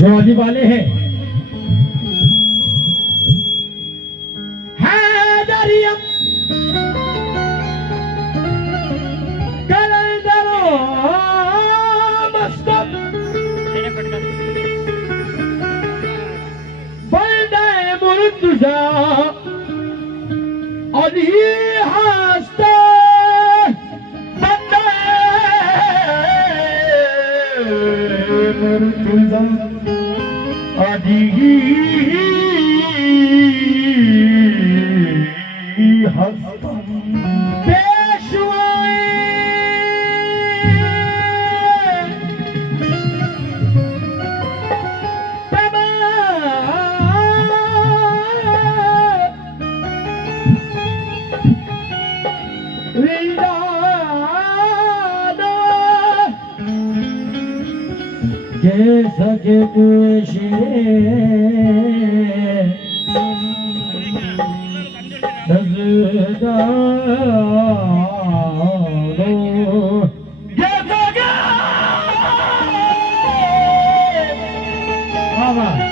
जो आने वाले हैं दरिया कलंदरो मस्तक बलदाय मुर्तजा आदि हस्ता मुर्तजा आदि हस्ता पेशवाई तबा विदादा कैसा के तुझे Mama.